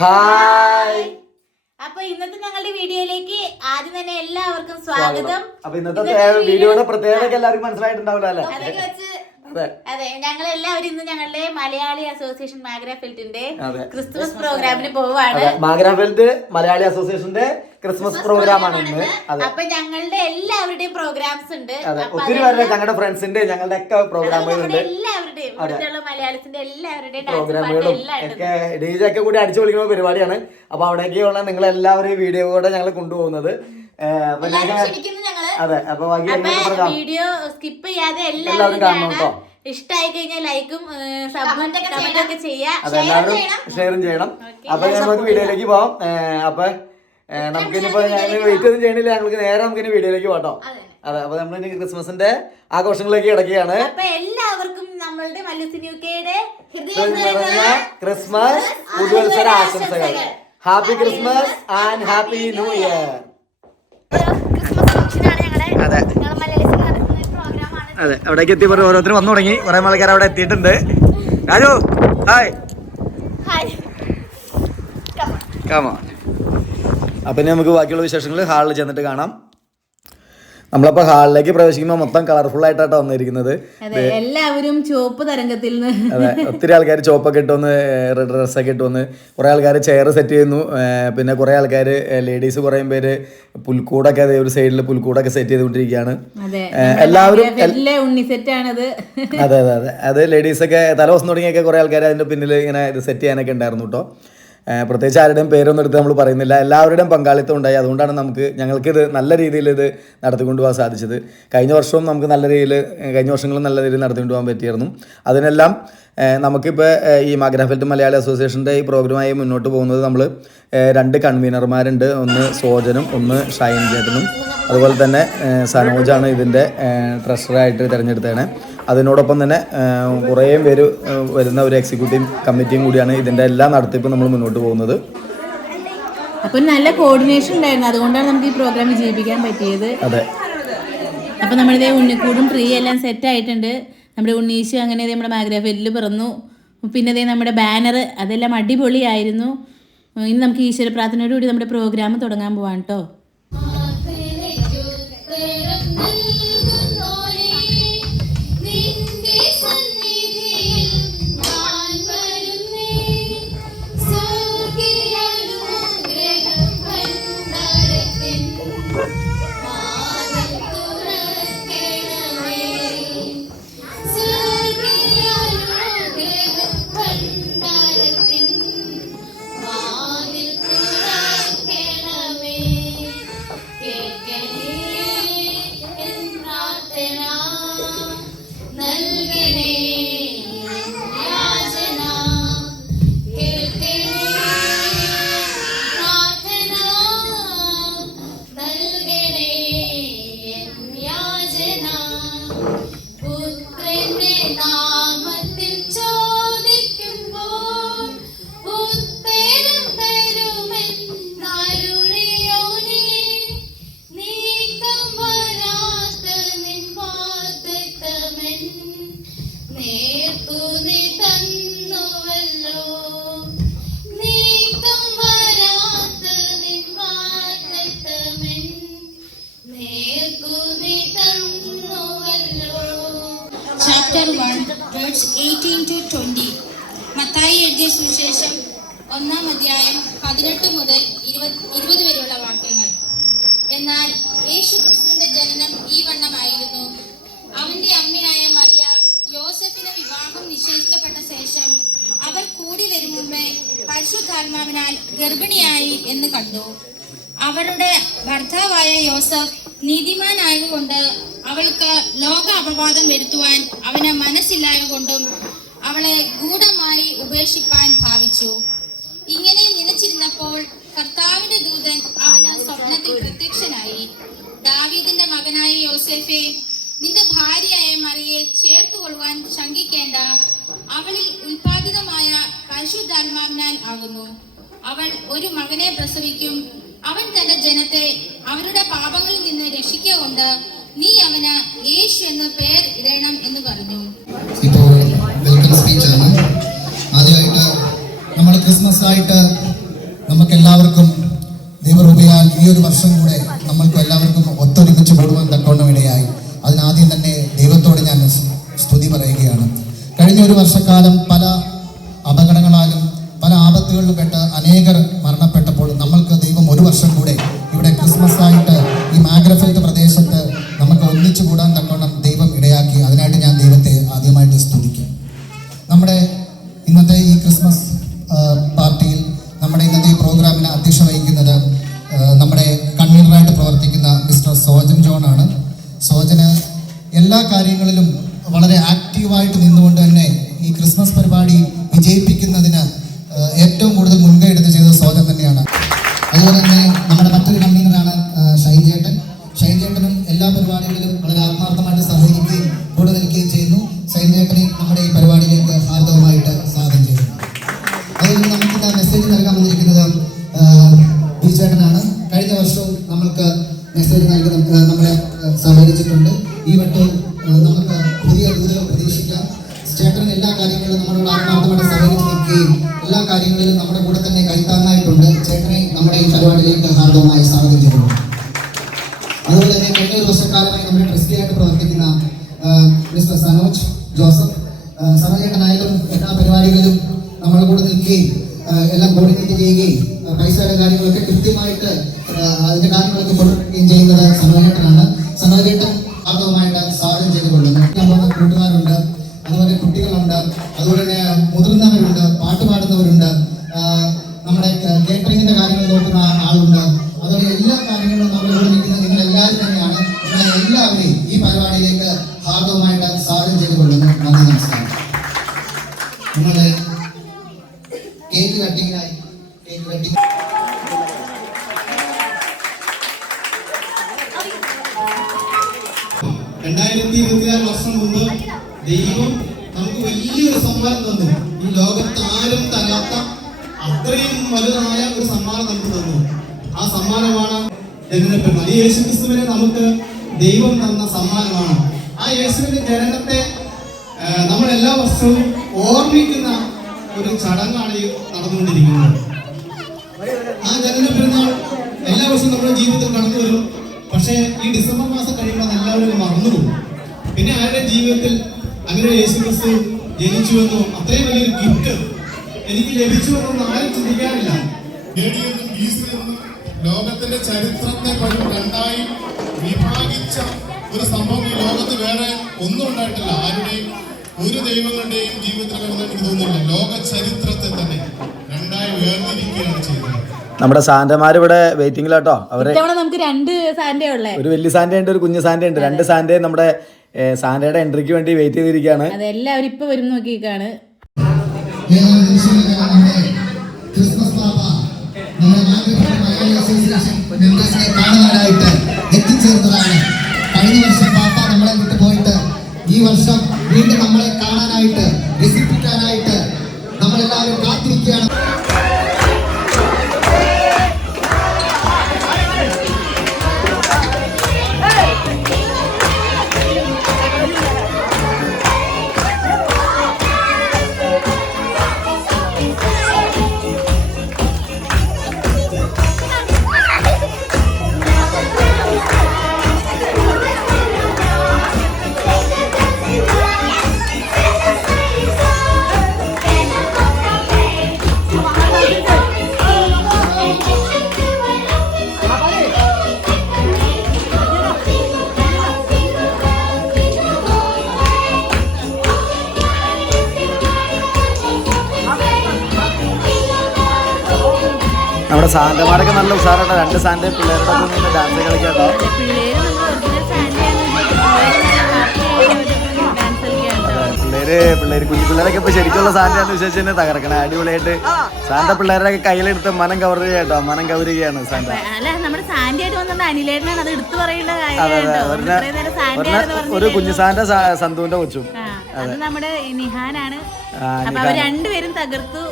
Hi. അപ്പൊ ഇന്നത്തെ ഞങ്ങളുടെ വീഡിയോയിലേക്ക് ആദ്യം തന്നെ എല്ലാവർക്കും സ്വാഗതം. അപ്പൊ ഇന്നത്തെ വീഡിയോയുടെ പ്രത്യേകത എല്ലാവർക്കും മനസ്സിലായിട്ടുണ്ടാവില്ല അല്ലേ? അതെ, ഞങ്ങൾ എല്ലാവരും ഇന്ന് ഞങ്ങളുടെ മലയാളി അസോസിയേഷൻ മാഗ്രാഫെൽറ്റിന്റെ ക്രിസ്മസ് പ്രോഗ്രാമിന് പോവാണ്. മാഗ്രാഫെൽറ്റ് മലയാളി അസോസിയേഷന്റെ ക്രിസ്മസ് പ്രോഗ്രാം ആണ് ഇന്ന്. അപ്പൊ ഞങ്ങളുടെ എല്ലാവരുടെയും പ്രോഗ്രാംസ് ഉണ്ട്. ഒത്തിരി പേരുടെ ഞങ്ങളുടെ ഫ്രണ്ട്സിന്റെ ഞങ്ങളുടെ ഒക്കെ പ്രോഗ്രാമുകളുണ്ട്. എല്ലാവരുടെയും ഇവിടുത്തെ മലയാളത്തിന്റെ എല്ലാവരുടെയും പ്രോഗ്രാമുകളും ഒക്കെ ഡീജെ ഒക്കെ കൂടി അടിച്ചു പൊളിക്കുന്ന പരിപാടിയാണ്. അപ്പൊ അവിടേക്കുള്ള നിങ്ങൾ എല്ലാവരും വീഡിയോ കൂടെ ഞങ്ങൾ കൊണ്ടുപോകുന്നത്. അതെ, അപ്പൊ വീഡിയോ സ്കിപ്പ് ചെയ്യാതെ എല്ലാവരും കാണണം കേട്ടോ. ഇഷ്ടമായി കഴിഞ്ഞാൽ ലൈക്കും കമന്റും ഒക്കെ ചെയ്യാം, ഷെയറും ചെയ്യണം. അപ്പൊ നമുക്ക് വീഡിയോയിലേക്ക് പോവാം. അപ്പൊ നമുക്കിനിപ്പോ ഞങ്ങൾ വെയിറ്റ് ഒന്നും ചെയ്യണില്ല, ഞങ്ങൾക്ക് നേരെ നമുക്കിനി വീഡിയോയിലേക്ക് പോട്ടോ. അതെ, അപ്പൊ നമ്മളിനി ക്രിസ്മസിന്റെ ആഘോഷങ്ങളിലേക്ക് കിടക്കുകയാണ്. അപ്പൊ എല്ലാവർക്കും നമ്മളുടെ മല്ലൂസിൻ യുകെയുടെ ക്രിസ്മസ് പുതുവത്സര ആശംസകൾ. Happy Christmas and happy new year. അതെ, അവിടേക്ക് എത്തിയപ്പോൾ ഓരോരുത്തർ വന്നു തുടങ്ങി. കുറെ ആൾക്കാർ അവിടെ എത്തിയിട്ടുണ്ട്. രാജു ഹായ്. അപ്പം നമുക്ക് ബാക്കിയുള്ള വിശേഷങ്ങൾ ഹാളിൽ ചെന്നിട്ട് കാണാം. നമ്മളപ്പോ ഹാളിലേക്ക് പ്രവേശിക്കുമ്പോൾ മൊത്തം കളർഫുൾ ആയിട്ടാണ് വന്നിരിക്കുന്നത്. എല്ലാവരും ചുവപ്പ് തരംഗത്തിൽ അതെ, ഒത്തിരി ആൾക്കാർ ചുവപ്പൊക്കെ ഇട്ട് വന്ന്, റെഡ് ഡ്രസ്സൊക്കെ ഇട്ട് വന്ന്, കുറെ ആൾക്കാർ ചെയർ സെറ്റ് ചെയ്യുന്നു. പിന്നെ കുറെ ആൾക്കാർ ലേഡീസ് കുറേ പേര് പുൽക്കൂടൊക്കെ ഒരു സൈഡിൽ പുൽക്കൂടൊക്കെ സെറ്റ് ചെയ്തുകൊണ്ടിരിക്കുകയാണ്. എല്ലാവരും അതെ അതെ അതെ, അത് ലേഡീസൊക്കെ തലേദിവസം തുടങ്ങിയൊക്കെ കുറെ ആൾക്കാർ അതിന്റെ പിന്നിൽ ഇങ്ങനെ ഇത് സെറ്റ് ചെയ്യാനൊക്കെ ഉണ്ടായിരുന്നു കേട്ടോ. പ്രത്യേകിച്ച് ആരുടെയും പേരൊന്നും എടുത്ത് നമ്മൾ പറയുന്നില്ല, എല്ലാവരുടെയും പങ്കാളിത്തം ഉണ്ടായി. അതുകൊണ്ടാണ് ഞങ്ങൾക്കിത് നല്ല രീതിയിൽ ഇത് നടത്തിക്കൊണ്ടു പോകാൻ സാധിച്ചത്. കഴിഞ്ഞ വർഷവും നമുക്ക് കഴിഞ്ഞ വർഷങ്ങളും നല്ല രീതിയിൽ നടത്തിക്കൊണ്ടു പോകാൻ പറ്റിയിരുന്നു. അതിനെല്ലാം നമുക്കിപ്പോൾ ഈ മാഗ്രാഫെൽറ്റ് മലയാളി അസോസിയേഷൻ്റെ ഈ പ്രോഗ്രാമായി മുന്നോട്ട് പോകുന്നത് നമ്മൾ 2 കൺവീനർമാരുണ്ട്. ഒന്ന് സോജനും ഒന്ന് ഷൈൻ ചേട്ടനും, അതുപോലെ തന്നെ സനോജാണ് ഇതിൻ്റെ ട്രഷറായിട്ട് തിരഞ്ഞെടുത്തതാണ്. അതിനോടൊപ്പം തന്നെ കുറേ പേര് വരുന്ന ഒരു എക്സിക്യൂട്ടീവ് കമ്മിറ്റിയും കൂടിയാണ് ഇതിൻ്റെ എല്ലാ നടത്തിപ്പും നമ്മൾ മുന്നോട്ട് പോകുന്നത്. അപ്പോൾ നല്ല കോർഡിനേഷൻ ഉണ്ടായിരുന്നു, അതുകൊണ്ടാണ് നമുക്ക് ഈ പ്രോഗ്രാം വിജയിപ്പിക്കാൻ പറ്റിയത്. അതെ, അപ്പോൾ നമ്മളിതേ ഉണ്ണിക്കൂടും ട്രീ എല്ലാം സെറ്റ് ആയിട്ടുണ്ട്. നമ്മുടെ ഉണ്ണീശു അങ്ങനെ നമ്മുടെ മാഗ്രാഫെൽറ്റിൽ പിറന്നു. പിന്നെ അതേ നമ്മുടെ ബാനർ അതെല്ലാം അടിപൊളിയായിരുന്നു. ഇനി നമുക്ക് ഈശ്വര പ്രാർത്ഥനയോടുകൂടി നമ്മുടെ പ്രോഗ്രാം തുടങ്ങാൻ പോവാം കേട്ടോ. Chapter 1, verse 18 to 20. മത്തായി എഴുതിയ സുവിശേഷം 1-ാം അധ്യായം 18 മുതൽ 20 വരെയുള്ള വാക്യങ്ങൾ. എന്നാൽ യേശുക്രിസ്തുവിന്റെ ജനനം ഈ വണ്ണമായിരുന്നു. അവന്റെ അമ്മയായ മറിയ യോസഫിന് വിവാഹം നിശ്ചയിക്കപ്പെട്ട ശേഷം അവർ കൂടി വരും മുമ്പേ പരിശുദ്ധാത്മാവിനാൽ ഗർഭിണിയായി എന്ന് കണ്ടു. അവരുടെ ഭർത്താവായ യോസഫ് നീതിമാനായതുകൊണ്ട് അവൾക്ക് ലോക അപവാദം വരുത്തുവാൻ അവന് മനസ്സില്ലായതുകൊണ്ടും അവളെ ഗൂഢമായി ഉപേക്ഷിപ്പാൻ ഭാവിച്ചു. ഇങ്ങനെ നിലച്ചിരുന്നപ്പോൾ കർത്താവിന്റെ ദൂതൻ അവന് സ്വപ്നത്തിൽ പ്രത്യക്ഷനായി. ദാവീദിന്റെ മകനായ യോസേഫേ, നിന്റെ ഭാര്യയായ മറിയെ ചേർത്തുകൊള്ളുവാൻ ശങ്കിക്കേണ്ട. അവളിൽ ഉൽപാദിതമായ പരിശുദ്ധാത്മാവിനാൽ ആകുന്നു. അവൾ ഒരു മകനെ പ്രസവിക്കും. അവൻ തന്റെ ജനത്തെ അവരുടെ പാപങ്ങളിൽ നിന്ന് രക്ഷിക്കൊണ്ട് നീ അവന് യേശു എന്ന് പേർ ഇടണം എന്ന് പറഞ്ഞു. ഇപ്പോൾ വെൽക്കം സ്പീച്ച് ആണ്. ആദ്യമായിട്ട് നമ്മൾ ക്രിസ്മസ് ആയിട്ട് ഒരു വർഷം കൂടെ നമ്മൾക്ക് എല്ലാവർക്കും ഒത്തൊരുമിച്ച് കൂടുവാൻ തക്കവണ്ണം ഇടയായി. അതിനാദ്യം തന്നെ ദൈവത്തോട് ഞാൻ സ്തുതി പറയുകയാണ്. കഴിഞ്ഞ ഒരു വർഷക്കാലം പല അപകടങ്ങളാലും പല ആപത്തുകളിലും പെട്ട് അനേകർ മരണപ്പെട്ടപ്പോൾ നമ്മൾക്ക് ദൈവം ഒരു വർഷം കൂടെ ഇവിടെ ക്രിസ്മസ് ആയിട്ട് ഈ മാഗ്രഫെൽറ്റ് പ്രദേശത്ത് നമുക്ക് ഒന്നിച്ചു കൂടാൻ തക്കവണ്ണം ദൈവം ഇടയാക്കി. അതിനായിട്ട് ഞാൻ ദൈവത്തെ ആദ്യമായിട്ട് സ്തുതിക്കും. നമ്മുടെ ഇന്നത്തെ ഈ ക്രിസ്മസ് പാർട്ടിയിൽ നമ്മുടെ ഇന്നത്തെ ഈ പ്രോഗ്രാമിന് അധ്യക്ഷത വഹിക്കുന്നത് നമ്മുടെ കൺവീനറായിട്ട് പ്രവർത്തിക്കുന്ന മിസ്റ്റർ സോജൻ ജോൺ ആണ്. സോജന് എല്ലാ കാര്യങ്ങളിലും വളരെ ആക്റ്റീവായിട്ട് നിന്നുകൊണ്ട് തന്നെ ഈ ക്രിസ്മസ് പരിപാടി വിജയിപ്പിക്കുന്നതിന് ഏറ്റവും കൂടുതൽ മുൻകൈ എടുത്ത് ചെയ്തത് സോജൻ തന്നെയാണ്. അതുപോലെ തന്നെ നമ്മുടെ മറ്റൊരു കൺവീനറാണ് ഷൈൻ ചേട്ടനും എല്ലാ പരിപാടികളിലും വളരെ ആത്മാർത്ഥമായിട്ട് സഹകരിക്കുകയും കൂടെ നിൽക്കുകയും ചെയ്യുന്നു. ഷൈൻ ചേട്ടനെ നമ്മുടെ ഈ പരിപാടിയിലേക്ക് ഹാർദവമായിട്ട് സ്വാഗതം ചെയ്യുന്നു. അതുപോലെ നമുക്ക് മെസ്സേജ് നൽകാൻ വന്നിരിക്കുന്നത് ബി ചേട്ടനാണ്. കഴിഞ്ഞ വർഷവും നമ്മൾക്ക് മെസ്സേജ് നൽകുന്ന നമ്മളെ സഹകരിച്ചിട്ടുണ്ട്. ഈ വട്ടവും നമുക്ക് പുതിയ ദൂരം പ്രതീക്ഷിക്കാം. ചേട്ടൻ എല്ലാ കാര്യങ്ങളിലും നമ്മളോട് ആത്മാർത്ഥമായിട്ട് സഹകരിച്ച് നിൽക്കുകയും എല്ലാ കാര്യങ്ങളിലും നമ്മുടെ കൂടെ തന്നെ കൈത്താങ്ങായിട്ടുണ്ട്. ചേട്ടനെ നമ്മുടെ ഈ പരിപാടിയിലേക്ക് ഹാർദവമായി സ്വാഗതം ചെയ്യുന്നു. അതുപോലെ തന്നെ കഴിഞ്ഞ ഒരു വർഷക്കാലമായി നമ്മുടെ ട്രസ്റ്റിയായിട്ട് പ്രവർത്തിക്കുന്ന മിസ്റ്റർ സനോജ് ജോസഫ്, സനോജേട്ടനായാലും എല്ലാ പരിപാടികളിലും നമ്മുടെ കൂടെ നിൽക്കുകയും എല്ലാം കോർഡിനേറ്റ് ചെയ്യുകയും പൈസയുടെ കാര്യങ്ങളൊക്കെ കൃത്യമായിട്ട് അതിന്റെ കാര്യങ്ങളൊക്കെ കൊണ്ടുവരികയും ചെയ്യുന്നത് സനോജേട്ടനാണ്. സനോജേട്ടൻ ആദ്യമായിട്ട് സ്വാഗതം ചെയ്തുകൊള്ളുന്നു. കൂട്ടുകാരുണ്ട്, അതുപോലെ കുട്ടികളുണ്ട്, അതുപോലെ തന്നെ മുതിർന്നവരുണ്ട്, പാട്ട് പാടുന്നവരുണ്ട്, നമ്മുടെ കേറ്ററിങ്ങിന്റെ കാര്യങ്ങൾ നോക്കുന്ന ആളുണ്ട്. അതുപോലെ എല്ലാ കാര്യങ്ങളും നമ്മളിവിടെ നിൽക്കുന്ന നിങ്ങൾ എല്ലാവരും തന്നെയാണ്. നിങ്ങളെ എല്ലാവരെയും ഈ പരിപാടിയിലേക്ക് ഹാർദവമായിട്ട് സ്വാഗതം ചെയ്തുകൊള്ളുന്നു. നന്ദി, നമസ്കാരം. നിങ്ങള് കേക്ക് കട്ടിങ്ങിനായി 2024 വർഷം മുമ്പ് ദൈവം നമുക്ക് വലിയൊരു സമ്മാനം തന്നു. ഈ ലോകത്ത് ആരും തരാത്ത അത്രയും വലുതായ ഒരു സമ്മാനം നമുക്ക് തന്നു. ആ സമ്മാനമാണ് ജനനപ്പെരുന്നാൾ. ഈ യേശുക്രിസ്തുവിനെ നമുക്ക് ദൈവം തന്ന സമ്മാനമാണ്. ആ യേശുവിന്റെ ജനനത്തെ നമ്മൾ എല്ലാ വർഷവും ഓർമ്മിക്കുന്ന ഒരു ചടങ്ങാണ് ഈ നടന്നുകൊണ്ടിരിക്കുന്നത്. ആ ജനനപ്പെരുന്നാൾ എല്ലാ വർഷവും നമ്മുടെ ജീവിതത്തിൽ കടന്നു വരും. പക്ഷേ ഈ ഡിസംബർ മാസം കഴിയുമ്പോൾ എല്ലാവരും മറന്നുപോകും. പിന്നെ ആരുടെ ജീവിതത്തിൽ അങ്ങനെ യേശുക്രിസ്തു ജനിച്ചുവെന്നോ അത്രയും വലിയൊരു ഗിഫ്റ്റ് എനിക്ക് ലഭിച്ചുവെന്നൊന്നും ആരും ചിന്തിക്കാറില്ല. ലോകത്തിന്റെ ചരിത്രത്തെ പോലും രണ്ടായി വിഭാഗിച്ച ഒരു സംഭവം ഈ ലോകത്ത് വേറെ ഒന്നും ഉണ്ടായിട്ടില്ല. ആരുടെയും ഒരു ദൈവങ്ങളുടെയും ജീവിതത്തിൽ എനിക്ക് തോന്നുന്നില്ല. ലോക ചരിത്രത്തെ തന്നെ രണ്ടായി വേർതിരിക്കുകയാണ് ചെയ്തത്. നമ്മുടെ സാന്റമാർ ഇവിടെ വെയിറ്റിംഗിലാട്ടോ. അവരെ നമുക്ക് 2 സാന്റേ ഉള്ളേ, ഒരു വലിയ സാന്റ ഉണ്ട്, ഒരു കുഞ്ഞു സാന്റ ഉണ്ട്. 2 സാന്റ നമ്മുടെ സാന്റയുടെ എൻട്രിക്ക് വേണ്ടി വെയിറ്റ് ചെയ്തിരിക്കുകയാണ്. അതെല്ലാവരും ഇപ്പൊ വരും നോക്കിക്കാണ്. എത്തിച്ചേർന്നതാണ്. കഴിഞ്ഞ വർഷം പാപ്പ നമ്മളെ വിട്ടു പോയിട്ട് ഈ വർഷം വീണ്ടും നമ്മളെ കാണാനായിട്ട് രസിപ്പിക്കാനായിട്ട് നമ്മളെല്ലാവരും കാത്തിരിക്കുകയാണ്. നമ്മുടെ സാന്റമാരൊക്കെ നല്ല ഉഷാറാട്ടോ. 2 സാന്റ പിള്ളേരുടെ നിന്ന് ഡാൻസ് കളിക്കാട്ടോ. പിള്ളേര് കുഞ്ഞു പിള്ളേരൊക്കെ ഇപ്പൊ ശരിക്കുള്ള സാന്റയാന്ന് വിശ്വസിച്ച് തന്നെ തകർക്കണേ. അടിപൊളിയായിട്ട് സാന്റ പിള്ളേരുടെ കയ്യിലെടുത്ത് മനം കവറുകയാട്ടോ. മനം കവരുകയാണ് സാന്റ. ഒരു കുഞ്ഞു സാന്റ സന്തുവിന്റെ കൊച്ചും നമ്മുടെ നിഹാനാണ്. അപ്പൊ അവർ രണ്ടുപേരും തകർത്തു.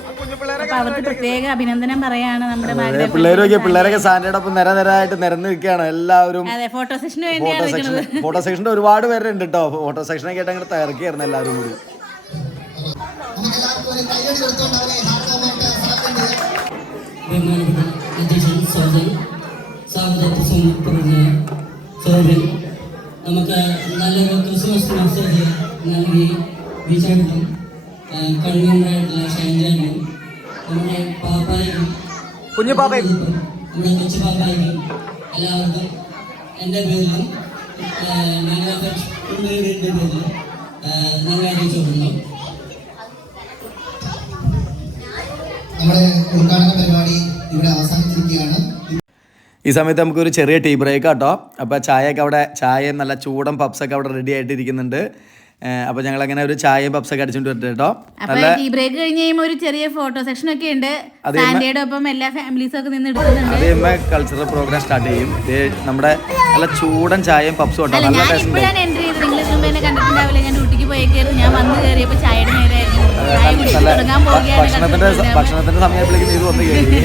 അവർക്ക് പ്രത്യേക അഭിനന്ദനം പറയാണ് നമ്മുടെ പിള്ളേരൊക്കെ സാന്റയുടെ ഒപ്പം നിരനിരായിട്ട് നിരന്ന് നിൽക്കുകയാണ് എല്ലാവരും. ഫോട്ടോ സെഷന് വേണ്ടിയാണ്. ഫോട്ടോ സെക്ഷന്റെ ഒരുപാട് പേരുണ്ട് കേട്ടോ. ഫോട്ടോ സെക്ഷനൊക്കെ ആയിട്ട് അങ്ങനെ തകർക്കുകയായിരുന്നു എല്ലാവരും കൂടി. ബഹുമാനപ്പെട്ട അധ്യക്ഷൻ സ്വാഗതം പറഞ്ഞ സോബിൻ നമുക്ക് നല്ലൊരു ക്രിസ്മസ് മെസ്സേജ് നൽകി വിജയനും കൺവീനറായിട്ടുള്ള ഷൈൻജാനും നമ്മുടെ പാപ്പായും നമ്മുടെ കൊച്ചു പാപ്പായും എല്ലാവർക്കും എൻ്റെ പേരിലും ഞങ്ങളുടെ പേരിലും നന്ദി അറിയിച്ചുകൊള്ളുന്നു. നമ്മുടെ ഉദ്ഘാടന പരിപാടി ഇവിടെ അവസാനിച്ചിരിക്കുകയാണ്. ഈ സമയത്ത് നമുക്കൊരു ചെറിയ ടീ ബ്രേക്ക് കേട്ടോ. അപ്പോൾ ചായയൊക്കെ അവിടെ ചായയും നല്ല ചൂടൻ പപ്സൊക്കെ അവിടെ റെഡി ആയിട്ടിരിക്കുന്നുണ്ട്. അപ്പോൾ ഞങ്ങളങ്ങനെ ഒരു ചായയും പപ്സൊക്കെ അടിച്ചുകൊണ്ട് വരട്ടെ കേട്ടോ. അപ്പോൾ ടീ ബ്രേക്ക് കഴിഞ്ഞ് കഴിയുമ്പോൾ ഒരു ചെറിയ ഫോട്ടോ സെക്ഷൻ ഒക്കെ ഉണ്ട്. സാൻഡിയുടെ ഒപ്പം എല്ലാ ഫാമിലീസും ഒക്കെ നിന്ന് എടുക്കുന്നുണ്ട്. അത് കഴിയുമ്പോൾ കൾച്ചറൽ പ്രോഗ്രാം സ്റ്റാർട്ട് ചെയ്യും. നമ്മുടെ നല്ല ചൂടൻ ചായയും പപ്സും കേട്ടോ. നല്ല ടേസ്റ്റ് ഉണ്ട്. ഞാൻ എൻട്രി ചെയ്ത് നിങ്ങൾ ഇതിന് മുമ്പ് എന്നെ കണ്ടിട്ടുണ്ടാവില്ല. ഞാൻ ഡ്യൂട്ടിക്ക് പോയേക്കായിരുന്നു. ഞാൻ വന്ന് കയറിയപ്പോൾ ചായയുടെ നേരമായിരുന്നു. ചായ കുടിച്ച് തുടങ്ങാൻ ഭക്ഷണത്തിന്റെ സമയത്തിലേക്ക് ഇത് വന്ന് കയറി.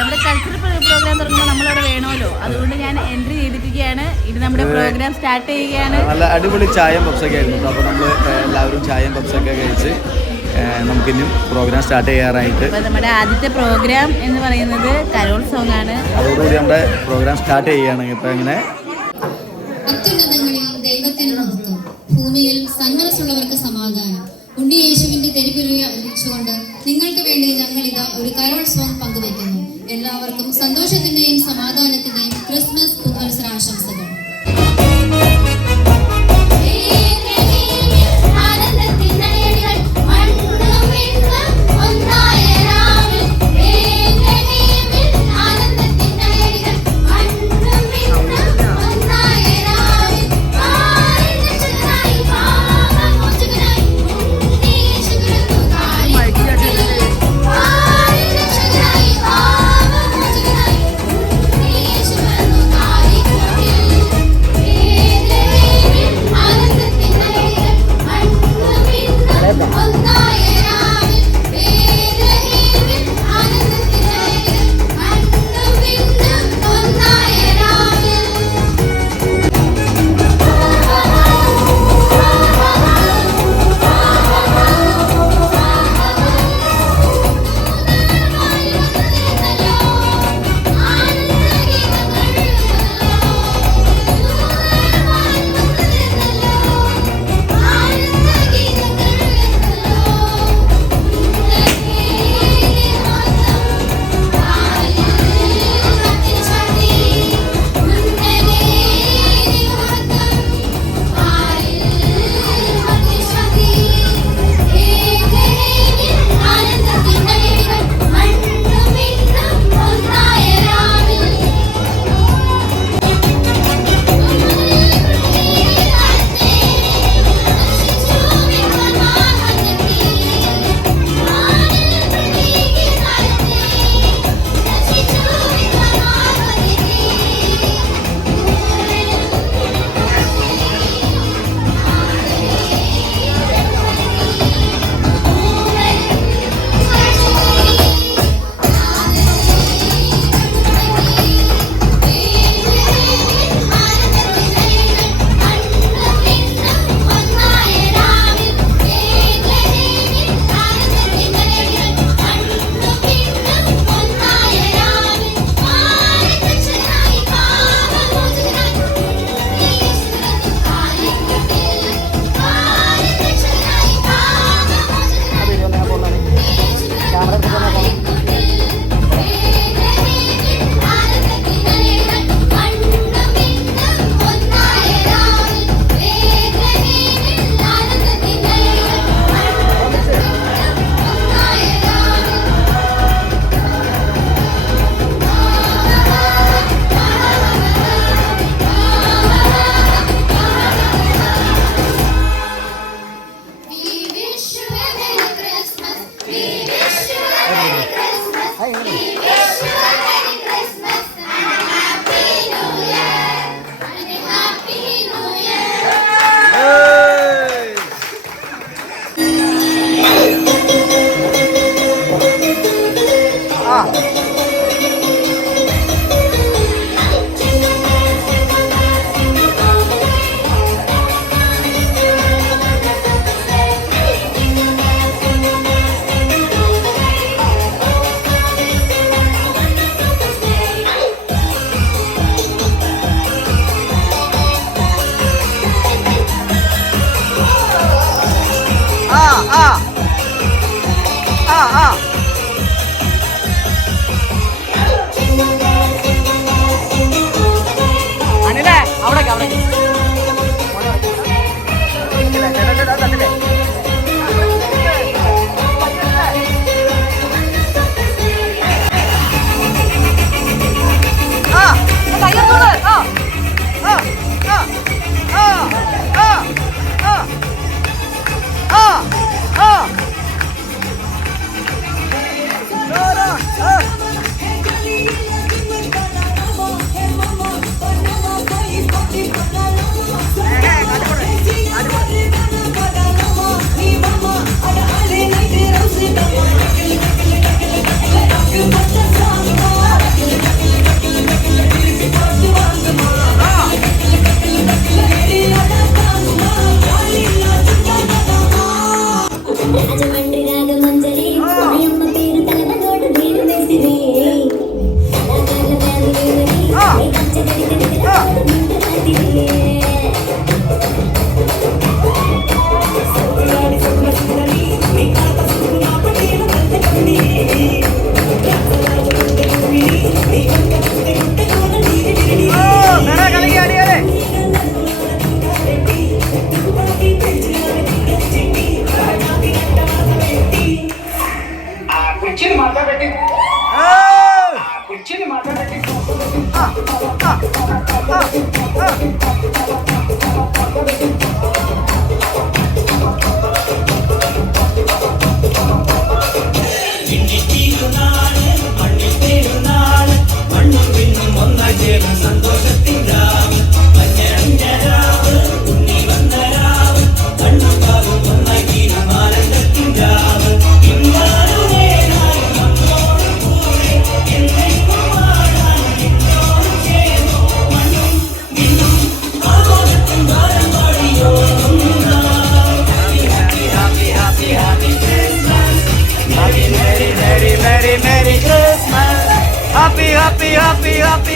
നമ്മുടെ കൾച്ചറൽ പ്രോഗ്രാം തുടങ്ങുമ്പോൾ നമ്മളവിടെ വേണമല്ലോ. അതുകൊണ്ട് ഞാൻ എൻട്രി ചെയ്തിരിക്കുകയാണ്. ഇത് നമ്മുടെ പ്രോഗ്രാം സ്റ്റാർട്ട് ചെയ്യുകയാണ്. നല്ല അടിപൊളി ചായയും പപ്സൊക്കെ ആയിരുന്നു. അപ്പോൾ നമ്മൾ എല്ലാവരും ചായയും പപ്സൊക്കെ കഴിച്ച് നമുക്കിനിയും പ്രോഗ്രാം സ്റ്റാർട്ട് ചെയ്യാറായിട്ട്. അപ്പോൾ നമ്മുടെ ആദ്യത്തെ പ്രോഗ്രാം എന്ന് പറയുന്നത് കരോൾ സോങ് ആണ്. അതോടുകൂടി നമ്മുടെ പ്രോഗ്രാം സ്റ്റാർട്ട് ചെയ്യുകയാണ്. ഇപ്പോൾ ഇങ്ങനെ അത്യുന്നതങ്ങളിൽ ദൈവത്തിന് മഹത്വം, ഭൂമിയിൽ സന്മനസ്സുള്ളവർക്ക് സമാധാനം. ഉണ്ണി യേശുവിന്റെ തെരുപ്പിലുയ അറിയിച്ചുകൊണ്ട് നിങ്ങൾക്ക് വേണ്ടി ഞങ്ങൾ ഇതാ ഒരു കരോൾ സോങ് പങ്കുവയ്ക്കുന്നു. എല്ലാവർക്കും സന്തോഷത്തിന്റെയും സമാധാനത്തിന്റെയും ക്രിസ്മസ് പുതുവത്സരാശംസകൾ.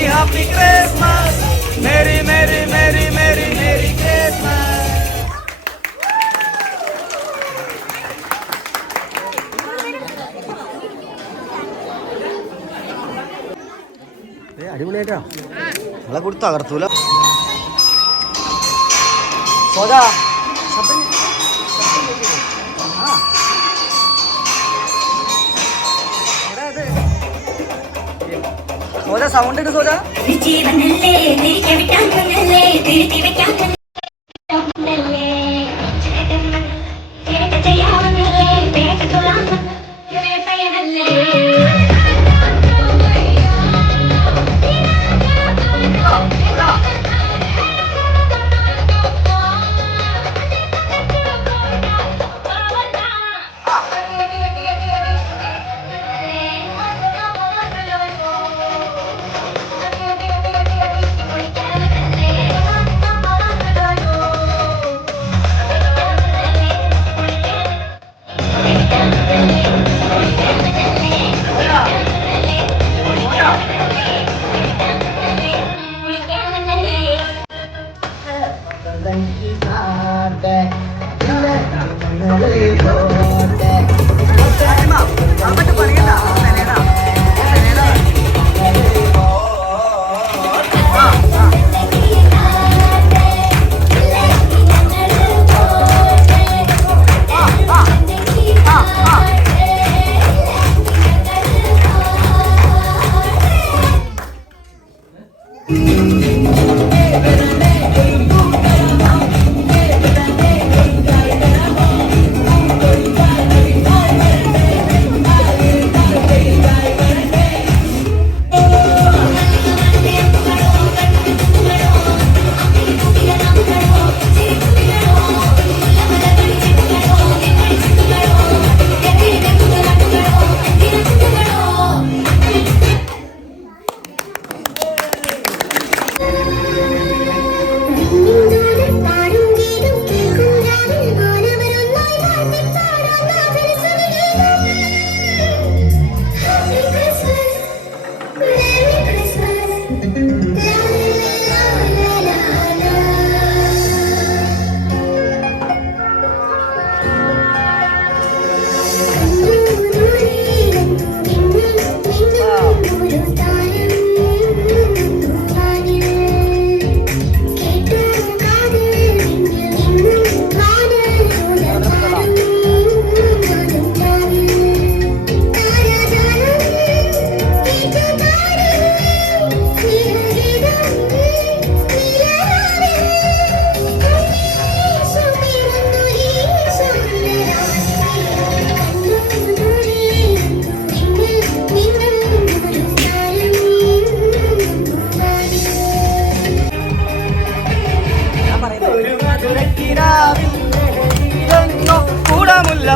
Happy Christmas! Merry, Merry, Merry, Merry, Merry Christmas! അടിപൊളിയായിട്ടാ നമ്മളെ കൂടി തകർത്തൂല സോജാ സോജ സൗണ്ട് ഉണ്ട് സോജ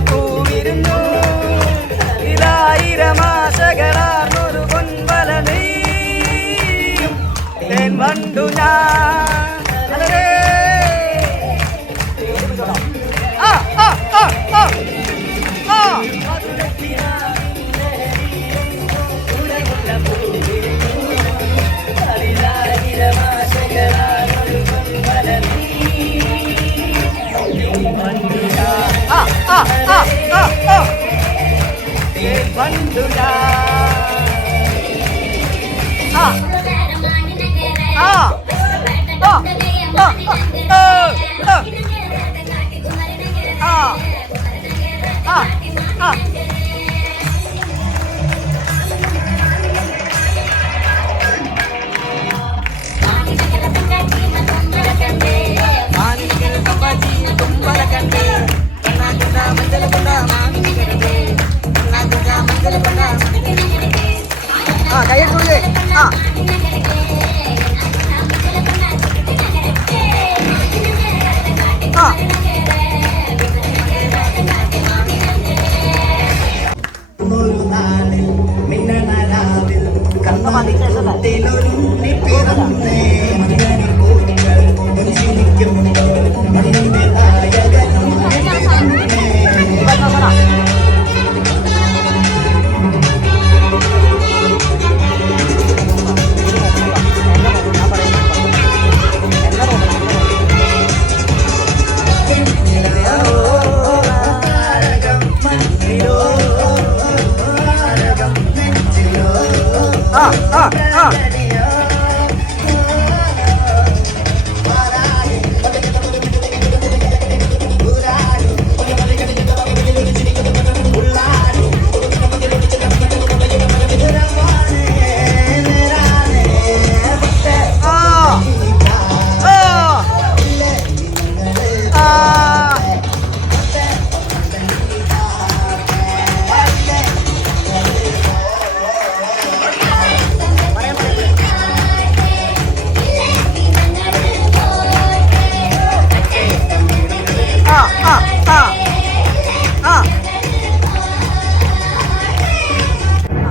പൂവിരുന്നു ഇതായിരമാശകളാർന്നൊരു പൊൻവല നെയ്യും തേൻ വണ്ടു ഞാൻ അലരേ. ആ ആ ആ ആ ആ കയ്യെടുത്തേ. ആ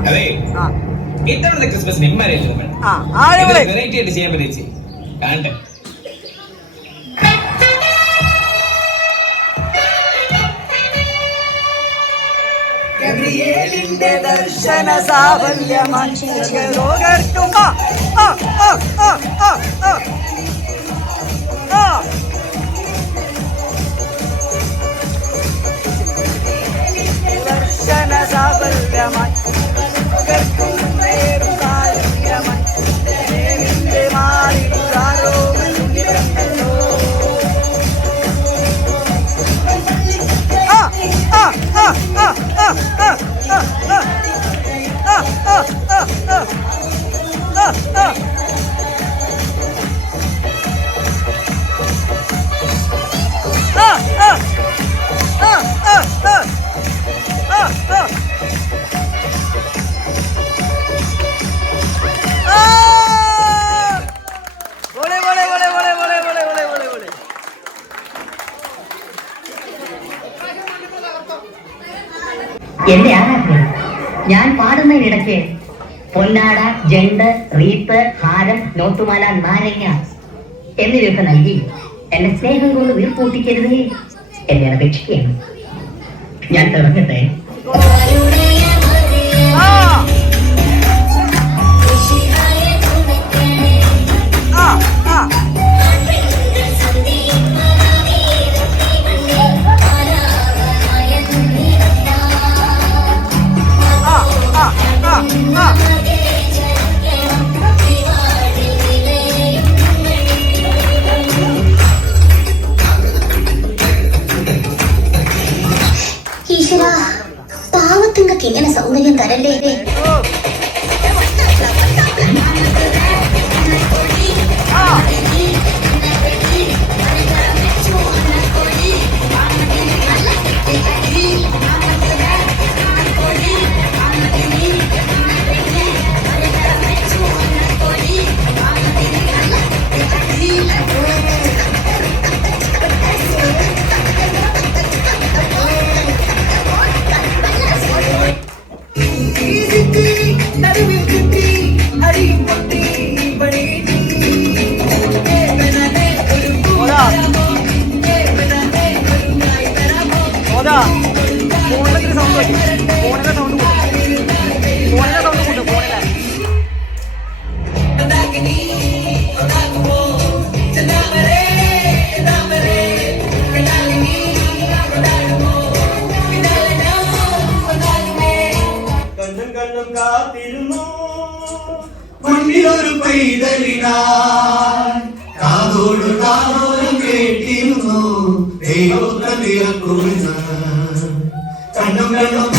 അതെ ഇത്തവണത്തെ ക്രിസ്മസിന് ഇമ്മാരായിട്ട് വെറൈറ്റി ആയിട്ട് ചെയ്യാൻ പറ്റിച്ച് കാണട്ടെ. ഗബ്രിയേലിന്റെ ദർശന സാഫല്യമാർക്കും ദർശന സാഫല്യമായി എന്റെ ആരാധന ഞാൻ പാടുന്നതിനിടയ്ക്ക് പൊന്നാട, ജണ്ട്, റീത്ത്, ഹാരം, നോട്ടുമാല, നാരങ്ങ എന്നിവയൊക്കെ നൽകി എന്റെ സ്നേഹം കൊണ്ട് വീർപ്പൂട്ടിക്കരുതേ എന്നെ അപേക്ഷിക്കുകയാണ്. ഞാൻ തുടങ്ങട്ടെ. ഈശ്വര, പാവത്തുങ്ങൾക്ക് ഇങ്ങനെ സൗന്ദര്യം തരല്ലേ. പൈതലിനായി കാതോട് കാതോട് കേട്ടിരുന്നു ദൈവത്തെ നിറക്കുമെന്ന് കണ്ണും കണ്ണും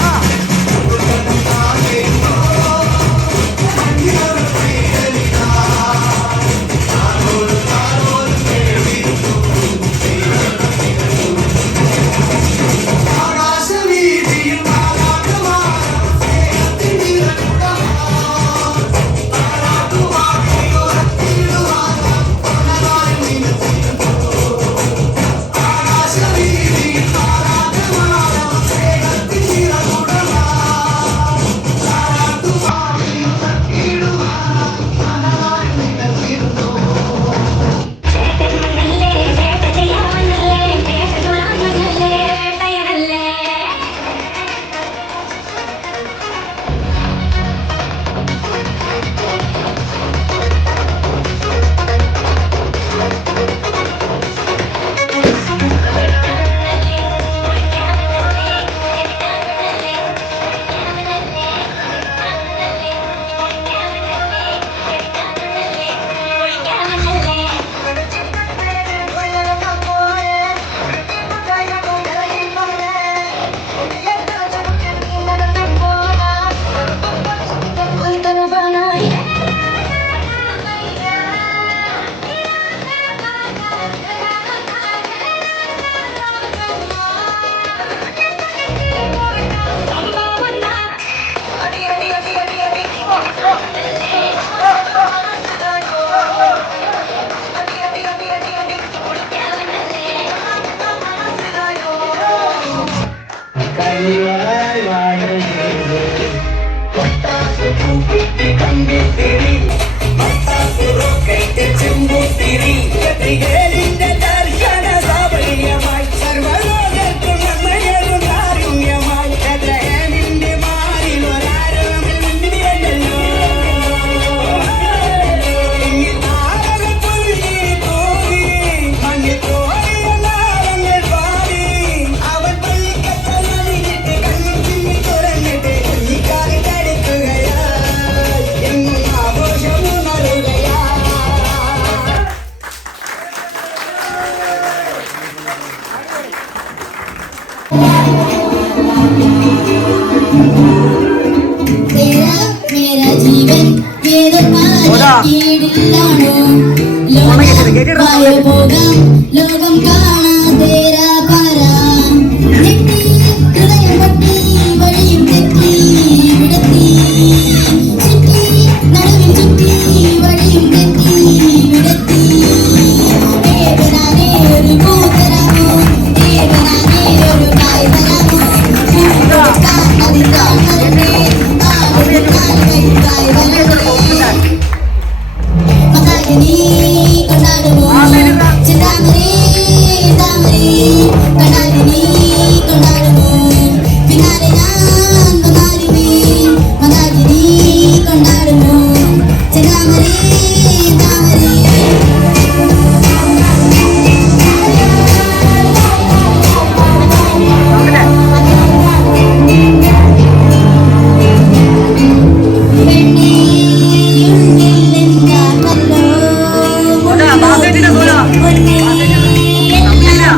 ലോകം കാണാതേരാ പരാ നെട്ടി ഹൃദയം പട്ടി വഴിയും തെറ്റി വിടത്തി ചുറ്റി നടുവിൽ ചുറ്റി വഴിയും തെറ്റി വിടത്തി ഏവനാനേ ഒരു കൂത്തരാമോ ഏവനാനേ ഒരു കായ് തരാമോ കൊടുക്കാൻ അതിക്കാൻ വരട്ടെ ആ കൊടുക്കാൻ കായ് വരട്ടെ മകാഗനി കൊണ്ടാടുമോ ചിന്താമരേ താമരേ കണ്ടാലിനി കൊണ്ടാടുമോ പിന്നാലെ ഞാൻ വന്നാലുമേ മകാഗനി കൊണ്ടാടുമോ ചിന്താമരേ താമരേ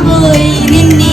പോയി നിന്നെ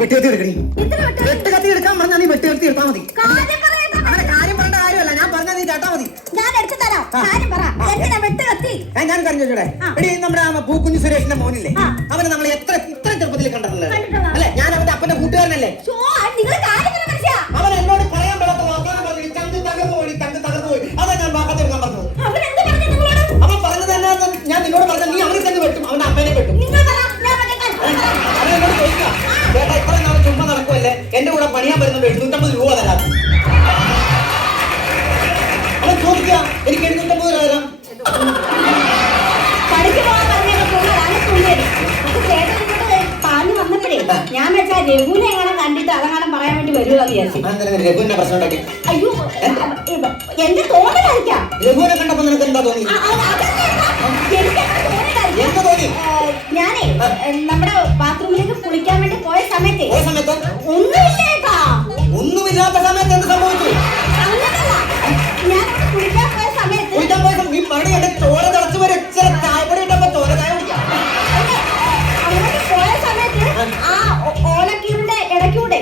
വെട്ടുകത്തി എടുക്കണി. വെട്ടുകത്തി എടുക്കാൻ പറഞ്ഞാൽ നീ വെട്ടുകത്തി എടുത്താൽ മതി. അങ്ങനെ കാര്യം പറയേണ്ട കാര്യമല്ല, ഞാൻ പറഞ്ഞാൽ നീ കേട്ടാ മതി. ഞാൻ കറിഞ്ഞോടെ എടി, നമ്മുടെ പൂക്കുഞ്ഞു സുരേഷിന്റെ മോനില്ലേ, അവനെ നമ്മൾ ഇത്ര ചെറുപ്പത്തിൽ കണ്ടിട്ടില്ലേ അല്ലെ? ഞാൻ അവന്റെ അപ്പന്റെ കൂട്ടുകാരനല്ലേ. അവൻ എന്നോട് പറയാൻ പറ്റാത്ത വാർത്താനം പറഞ്ഞു, ചന്ത് തകർന്നു പോയി, ചന്ത് തകർന്നു പോയി. അതാ ഞാൻ വാക്കത്തെടുക്കാൻ പറഞ്ഞത്. അവൻ പറഞ്ഞത് തന്നെ ഞാൻ നിന്നോട് പറഞ്ഞ, നീ അവനെ തന്നെ വെട്ടും, അവന്റെ അമ്മേനെ വെട്ടും. അവനോട് ചോദിക്കാം, ചേട്ടാ ഇത്ര നാളെ ചുമ്മാ നടക്കുമല്ലേ, എന്റെ കൂടെ പണിയാൻ വരുന്നുണ്ട്, 850 രൂപ തരാം. അവൻ ചോദിക്കുക, എനിക്ക് 850 രൂപ തരാം. ഞാൻ വെച്ചാ രഘുവിനെ എങ്ങനെ കണ്ടിട്ട് അതങ്ങനെ പറയാൻ വേണ്ടി വരുമെന്ന് വിചാരിച്ചു. രഘുവിന്റെ പ്രശ്നം ഉണ്ടാക്കി. അയ്യോ, എന്റെ തോന്നലായിരിക്കാം. രഘുവിനെ കണ്ടപ്പോ നിനക്ക് എന്താ തോന്നി? എന്താ തോന്നി? ഞാനേ നമ്മുടെ ബാത്റൂമിലേക്ക് കുളിക്കാൻ വേണ്ടി പോയ സമയത്ത് ഒന്നുമില്ലേട്ടാ. ഒന്നുമില്ലാത്ത സമയത്ത് എന്ത് സംഭവിച്ചു? അങ്ങനല്ല, ഞാൻ കുളിക്കാൻ പോയ സമയത്ത് ഈ പണി എന്റെ ചോര തിളച്ചു വരെ ചായപ്പൊടി ഇട്ടപ്പോ ചോര ചായ കുടിക്കാം. അങ്ങോട്ട് പോയ സമയത്ത് ആ ഓലക്കീറിന്റെ ഇടയ്ക്കൂടെ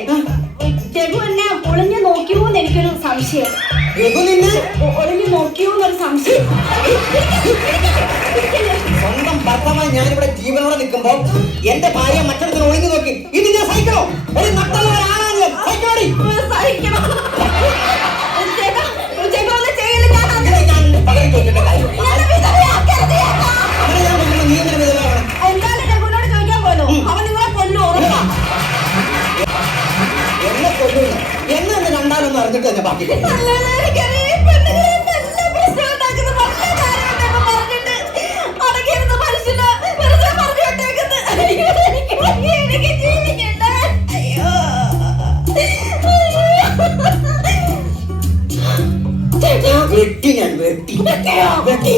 രഘു എന്നെ ഒളിഞ്ഞു നോക്കിയോന്ന് എനിക്കൊരു സംശയം. രഘു നിന്നെ ഒളിഞ്ഞു നോക്കിയോന്നൊരു സംശയം. സ്വന്തം ഭർത്താവായി ഞാനിവിടെ ജീവനോടെ നിൽക്കുമ്പോ എന്റെ ഭാര്യ മറ്റൊരുത്തിന് ഒളിഞ്ഞു നോക്കി, ഇത് ഞാൻ സഹിക്കണോ? ഒരു നട്ടുള്ള ആളാണ് സഹിക്കോടി. സഹിക്കണം. എന്തായാലും രഘുവിനോട് ചോദിക്കാൻ പോലോ, അവൻ നിങ്ങളെ കൊല്ലു ഉറപ്പാ. എന്നെ കൊല്ലുന്നു എന്നെ രണ്ടാലൊന്നും അറിഞ്ഞിട്ട് തന്നെ ബാക്കി. വെട്ടി ഞാൻ വെട്ടി വെട്ടി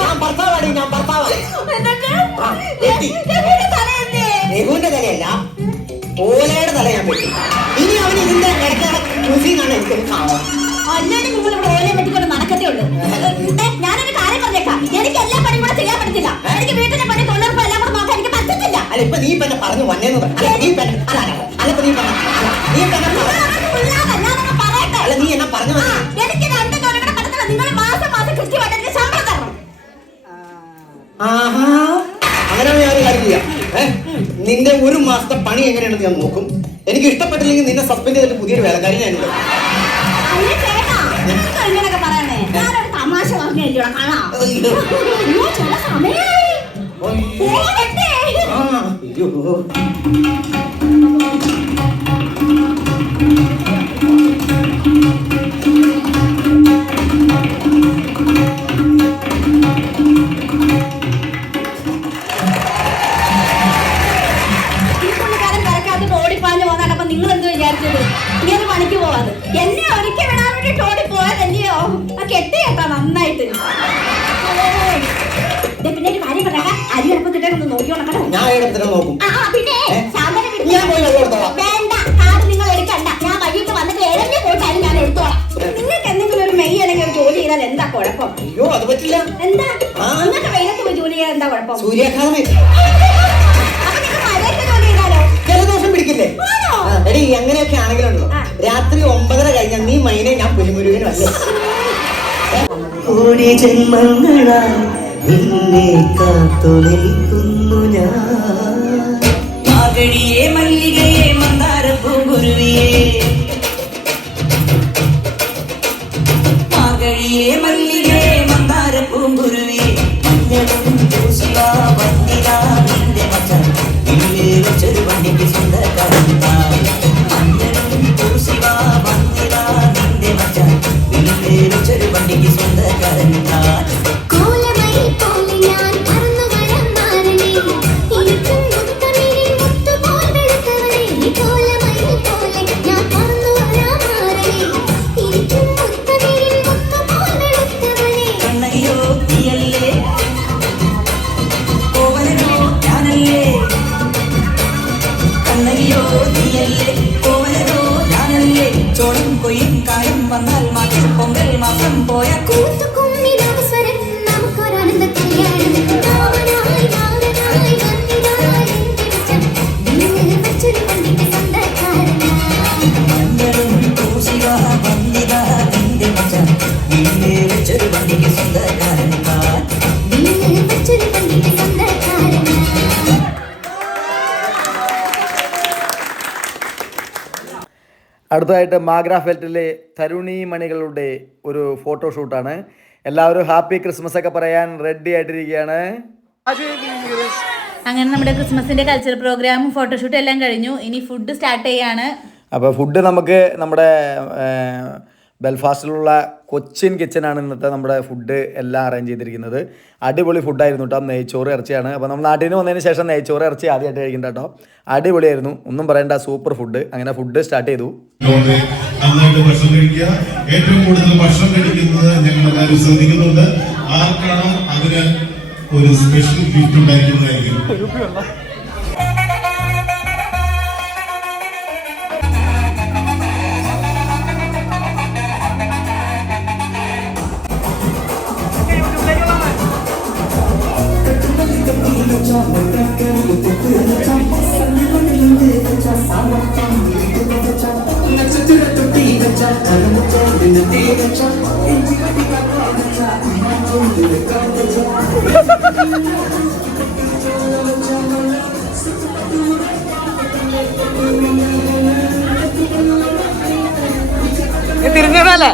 ഞാൻ ഭർത്താവാടി, ഞാൻ ഭർത്താവാ. രഘുവിന്റെ തലയല്ല, ഓലയുടെ തല ഞാൻ ഞാൻ പോയി. ഇനി അവൻ ഇതിന്റെ ഇടയ്ക്കാണ് മ്യൂസിക്കാണ് എനിക്കൊന്ന് കാണണം. അല്ലെങ്കിൽ നിങ്ങൾ ഇവിടെ ഓലയെ പറ്റിക്കൊണ്ട് നടക്കത്തേ ഉള്ളൂ. ഞാനൊരു കാര്യം പറഞ്ഞേക്കാം, എനിക്ക് എല്ലാ പണിയും കൂടെ ചെയ്യാൻ പറ്റത്തില്ല. എനിക്ക് വീട്ടിലെ പണി തൊഴിലുറപ്പ് എല്ലാം കൂടെ നോക്കാൻ എനിക്ക് പറ്റത്തില്ല. അല്ല ഇപ്പൊ നീ ഇപ്പൊ എന്നെ പറഞ്ഞു വന്നേന്ന് നീ ഇപ്പൊ നീ ഇപ്പൊ അല്ല നീ എന്നെ പറഞ്ഞു എനിക്ക് 2 ജോലി കൂടെ പറ്റത്തില്ല. നിങ്ങൾ മാസം മാസം കൃത്യമായിട്ട് എനിക്ക് ശമ്പളം തരണം. ആഹാ അങ്ങനെ ഞാൻ ഒരു കാര്യം ചെയ്യാം. നിന്റെ ഒരു മാസത്തെ പണി എങ്ങനെയാണെന്ന് ഞാൻ നോക്കും. എനിക്ക് ഇഷ്ടപ്പെട്ടില്ലെങ്കിൽ നിന്നെ സസ്പെൻഡ് ചെയ്തിട്ട് പുതിയൊരു വേലക്കാരി ഞാൻ എടുക്കും. അയ്യോ ചേട്ടാ, നിങ്ങൾ ഇങ്ങനെയൊക്കെ പറയണേ. ഞാനൊരു തമാശ പറഞ്ഞല്ലോ കാണാം. അയ്യോ ചില സമയായി പോകട്ടെ. അയ്യോ ഓടിപ്പാഞ്ഞു പോകാനപ്പോ നിങ്ങൾ എന്ത് വിചാരിച്ചത്? ഇങ്ങനെ പണിക്ക് പോവാത് എന്നെ ഒരിക്കൽ വിടാൻ വേണ്ടിട്ട് ഓടിപ്പോയതല്ലയോ? ആ കെട്ടി കേട്ടോ നന്നായിട്ട്. പിന്നെ ഒരു കാര്യം പറയാം, അരി എളുപ്പത്തിട്ടൊന്ന് നോക്കിയോളൂ. ഞാൻ നോക്കും. പിന്നെ വേണ്ട, കാർഡ് നിങ്ങൾ എടുക്കണ്ട. ഞാൻ വൈകിട്ട് വന്നിട്ട് എഴഞ്ഞു പോയിട്ടാണ് ഞാൻ എടുത്തോളാം. നിങ്ങൾക്ക് എന്തെങ്കിലും ഒരു മെയ് അല്ലെങ്കിൽ ഒരു ജോലി ചെയ്താൽ എന്താ കുഴപ്പം? അയ്യോ അത് പറ്റില്ല. എന്താ നിങ്ങൾക്ക് വെയിലത്ത് പോയി ജോലി ചെയ്യാൻ എന്താ കുഴപ്പം? സൂര്യാഘാതമേ അപ്പൊ നിങ്ങൾ മഴയത്ത് ജോലി ചെയ്താലോ? ജലദോഷം പിടിക്കില്ലേ? എടി എങ്ങനെയൊക്കെ ആണെങ്കിലുണ്ടോ, രാത്രി 9:30 കഴിഞ്ഞാൽ നീ മൈനെ ഞാൻ പുലിമുരുകനും അല്ലേ. കോടി ജന്മങ്ങളായി നിന്നെ കാത്തൊളിക്കുന്നു ഞാൻ. മാകഴിയെ മല്ലികയെ മന്ദാരപ്പൂങ്കുരുവിയെ, മാകഴിയെ മല്ലികയെ മന്ദാരപ്പൂങ്കുരുവിയെ, മഞ്ഞളും പൂശിവാ വന്നിതാ നിന്റെ മച്ചാൻ ഇല്ലേ വെച്ചൊരു വണ്ടിക്ക് സ്വന്തക്കാരൻ. മഞ്ഞളും പൂശിവാ വന്നിതാ നിന്റെ മച്ചാൻ ഇല്ലേ വെച്ചൊരു വണ്ടിക്ക് സ്വന്തക്കാരൻ. കണ്ണയ്യോ നീയല്ലേ, കോവലനോ ഞാനല്ലേ, കണ്ണയ്യോ നീയല്ലേ, കോവലനോ ഞാനല്ലേ. ചോളം കൊയ്യും കാലം വന്നാൽ മാറ്റിൽ പൊങ്കൽ മാസം പോയ മഞ്ഞളും പൂശിവാ വന്നിതാ നിന്റെ മച്ചാൻ ഇല്ലേ വെച്ചൊരു വണ്ടിക്ക് സ്വന്തക്കാരൻ. അടുത്തതായിട്ട് മാഗ്രാഫെൽറ്റിലെ തരുണി മണികളുടെ ഒരു ഫോട്ടോഷൂട്ടാണ്. എല്ലാവരും ഹാപ്പി ക്രിസ്മസ് ഒക്കെ പറയാൻ റെഡി ആയിട്ടിരിക്കുകയാണ്. അങ്ങനെ നമ്മുടെ ക്രിസ്മസിന്റെ കൾച്ചറൽ പ്രോഗ്രാമും ഫോട്ടോഷൂട്ടും എല്ലാം കഴിഞ്ഞു. ഇനി ഫുഡ് സ്റ്റാർട്ട് ചെയ്യാണ്. അപ്പോൾ ഫുഡ് നമുക്ക് നമ്മുടെ ബെൽഫാസ്റ്റിലുള്ള കൊച്ചിൻ കിച്ചനാണ് ഇന്നത്തെ നമ്മുടെ ഫുഡ് എല്ലാം അറേഞ്ച് ചെയ്തിരിക്കുന്നത്. അടിപൊളി ഫുഡായിരുന്നു കേട്ടോ. നെയ്ച്ചോറ് ഇറച്ചിയാണ്. അപ്പോൾ നമ്മൾ നാട്ടിൽ നിന്ന് വന്നതിന് ശേഷം നെയ്ച്ചോറ് ഇറച്ചി ആദ്യമായിട്ട് കഴിക്കണ്ട കേട്ടോ. അടിപൊളിയായിരുന്നു, ഒന്നും പറയണ്ട, സൂപ്പർ ഫുഡ്. അങ്ങനെ ഫുഡ് സ്റ്റാർട്ട് ചെയ്തു. നന്നായിട്ട് ഭക്ഷണം കഴിക്കുക. ഏറ്റവും കൂടുതൽ ഭക്ഷണം കഴിക്കുന്നത് ഞങ്ങൾ എല്ലാവരും ശ്രദ്ധിക്കുന്നുണ്ട്. ആർക്കാണോ അതിന് ഒരു സ്പെഷ്യൽ ഗിഫ്റ്റ് ഉണ്ടായിരിക്കുന്നതായിരിക്കും. തിരിഞ്ഞല്ലേ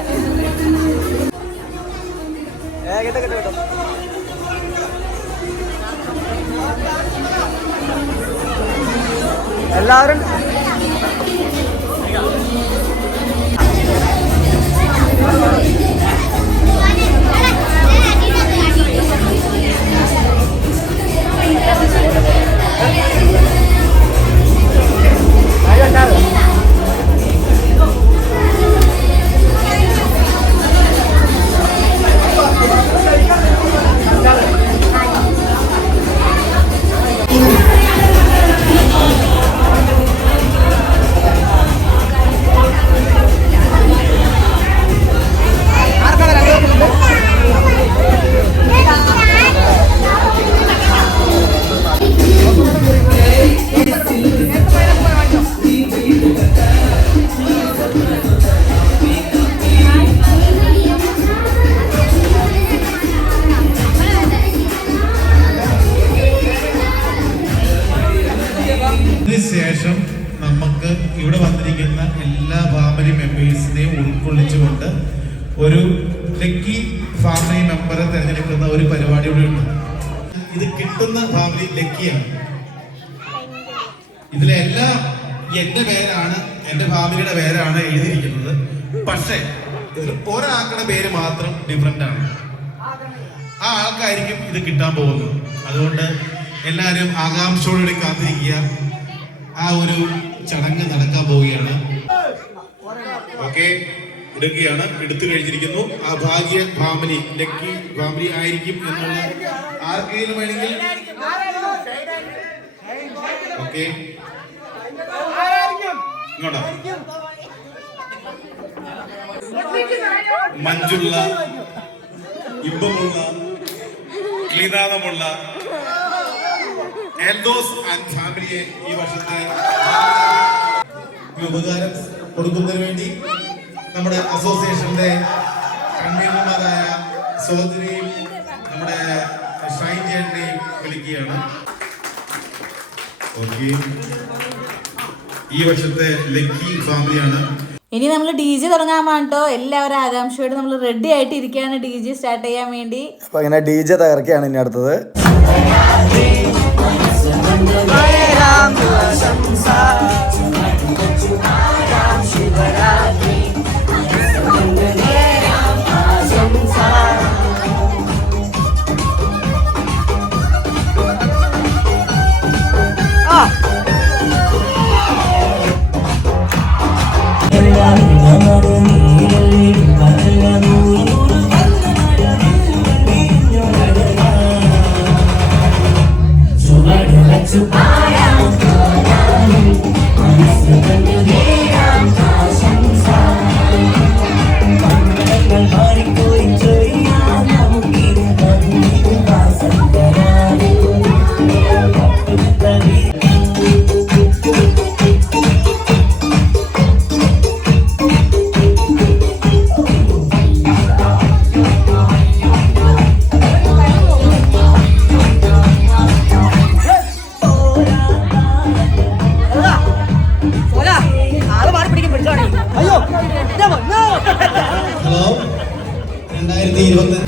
എല്ലാവരും ശേഷം നമുക്ക് ഇവിടെ വന്നിരിക്കുന്ന എല്ലാ ഫാമിലി മെമ്പേഴ്സിനെയും ഉൾക്കൊള്ളിച്ചുകൊണ്ട് ഒരു ലക്കി ഫാമിലി മെമ്പറെ തിരഞ്ഞെടുക്കുന്ന ഒരു പരിപാടി കൂടി ഉണ്ട്. ഇത് കിട്ടുന്ന ഫാമിലി ലക്കിയാണ്. ഇതിലെല്ലാം എന്റെ പേരാണ്, എന്റെ ഫാമിലിയുടെ പേരാണ് എഴുതിയിരിക്കുന്നത്. പക്ഷേ ഇതിൽ ഒരാളുടെ പേര് മാത്രം ഡിഫറെന്റ് ആണ്. ആ ആൾക്കായിരിക്കും ഇത് കിട്ടാൻ പോകുന്നത്. അതുകൊണ്ട് എല്ലാവരും ആകാംക്ഷയോടുകൂടി കാത്തിരിക്കുക. ആ ഒരു ചടങ്ങ് നടക്കാൻ പോവുകയാണ്. ഓക്കെ, എടുക്കുകയാണ്, എടുത്തു കഴിഞ്ഞിരിക്കുന്നു. ആ ഭാഗ്യ ഫാമിലി ലക്കി ഫാമിലി ആയിരിക്കും എന്നുള്ള ആർക്കെങ്കിലും വേണമെങ്കിൽ ഓക്കെ ഇങ്ങോട്ടാ. മഞ്ജുള്ള, ഇമ്പമുള്ള, ക്ലീനാദമുള്ള എൽദോസ് ആൻഡ് ഫാമിലിയെ ഈ വർഷത്തെ ഉപകാരം കൊടുക്കുന്നതിന് വേണ്ടി നമ്മുടെ അസോസിയേഷന്റെ കൺവീനർമാരായ സോദരിയും നമ്മുടെ ഷൈൻ ചേട്ടനെയും വിളിക്കുകയാണ്. ഓക്കെ, ഈ വർഷത്തെ ലക്കി ഫാമിലിയാണ്. ഇനി നമ്മൾ DJ തുടങ്ങാൻ വേണ്ടിട്ടോ എല്ലാവരും ആകാംക്ഷയോടെ നമ്മൾ റെഡി ആയിട്ട് ഇരിക്കുകയാണ് DJ സ്റ്റാർട്ട് ചെയ്യാൻ വേണ്ടി. അപ്പോൾ അങ്ങനെ DJ തകർക്കുകയാണ് ഇനി അടുത്തത്. ഹലോ, 2020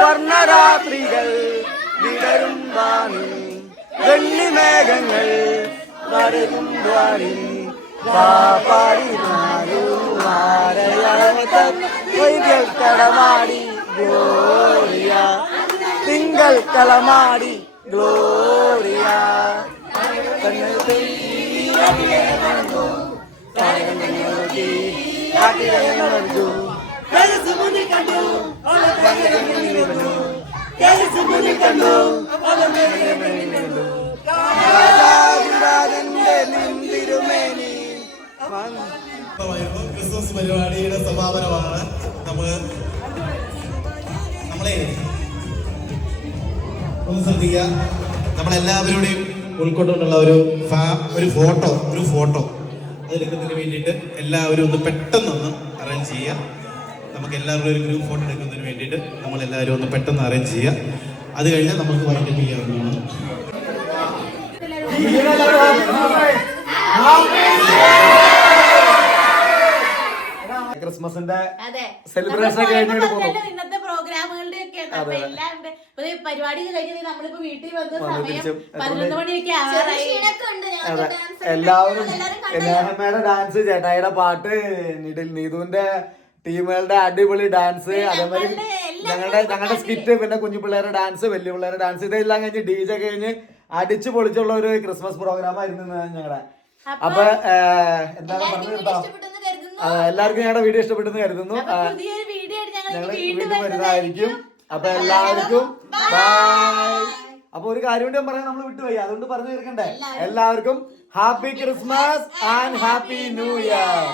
വർണ്ണരാത്രികൾ വിടരും വാണി, വെള്ളിമേഘങ്ങൾ വരയും വാണി, കളമാടി ഗ്ലോറിയ, തിങ്കൾ കളമാടി ഗ്ലോറിയ, ക്രിസ്മസ് പരിപാടിയുടെ സമാപനമാണ്. നമ്മളെ ഒന്ന് ശ്രദ്ധിക്കുക. നമ്മളെല്ലാവരുടെയും ഉൾക്കൊണ്ടുള്ള ഒരു ഫോട്ടോ അതെടുക്കുന്നതിന് വേണ്ടിയിട്ട് എല്ലാവരും ഒന്ന് പെട്ടെന്നൊന്ന് അറേഞ്ച് ചെയ്യുക. നമുക്ക് എല്ലാവരും ഒരു ഗ്രൂപ്പ് ഫോട്ടോ എടുക്കുന്നതിന് വേണ്ടിയിട്ട് നമ്മളെല്ലാവരും ഒന്ന് പെട്ടെന്ന് അറേഞ്ച് ചെയ്യുക. അത് കഴിഞ്ഞാൽ നമുക്ക് വൈൻഡപ്പ് ചെയ്യാവുന്നതാണ്. ക്രിസ്മസിന്റെ സെലിബ്രേഷൻ കഴിഞ്ഞിട്ട് പോകുന്നു. ഇന്നത്തെ പ്രോഗ്രാമുകളുടെ ഒക്കെ ഉണ്ടായിരുന്നു. അപ്പൊ എല്ലാം ഉണ്ട്. ഇപ്പൊ ഈ പരിപാടി കഴിഞ്ഞത് നമ്മളിപ്പോ വീട്ടിൽ വന്ന സമയം തിരിച്ചും 11 മണിയൊക്കെ ആവാറായി. എല്ലാവരും നേഹമ്മയുടെ ഡാൻസ്, ചേട്ടായിയുടെ പാട്ട്, നീതുവിന്റെ ടീമുകളുടെ അടിപൊളി ഡാൻസ്, അതേമാതിരി ഞങ്ങളുടെ സ്കിറ്റ്, പിന്നെ കുഞ്ഞു പിള്ളേരുടെ ഡാൻസ്, വലിയ പിള്ളേരുടെ ഡാൻസ്, ഇതെല്ലാം കഴിഞ്ഞ് DJ കഴിഞ്ഞ് അടിച്ചു പൊളിച്ചുള്ള ഒരു ക്രിസ്മസ് പ്രോഗ്രാം ആയിരുന്നു ഞങ്ങളുടെ. അപ്പൊ എന്താണ് പറഞ്ഞു നിർത്താം. എല്ലാവർക്കും ഞങ്ങളുടെ വീഡിയോ ഇഷ്ടപ്പെട്ടെന്ന് കരുതുന്നു. പുതിയൊരു വീഡിയോ ഞങ്ങൾ വീണ്ടും വരുന്നതായിരിക്കും. അപ്പൊ എല്ലാവർക്കും ബൈ. അപ്പൊ ഒരു കാര്യം കൂടി പറയാൻ നമ്മൾ വിട്ടുപോയി, അതുകൊണ്ട് പറഞ്ഞു തീർക്കണ്ടേ. എല്ലാവർക്കും happy Christmas and happy new year.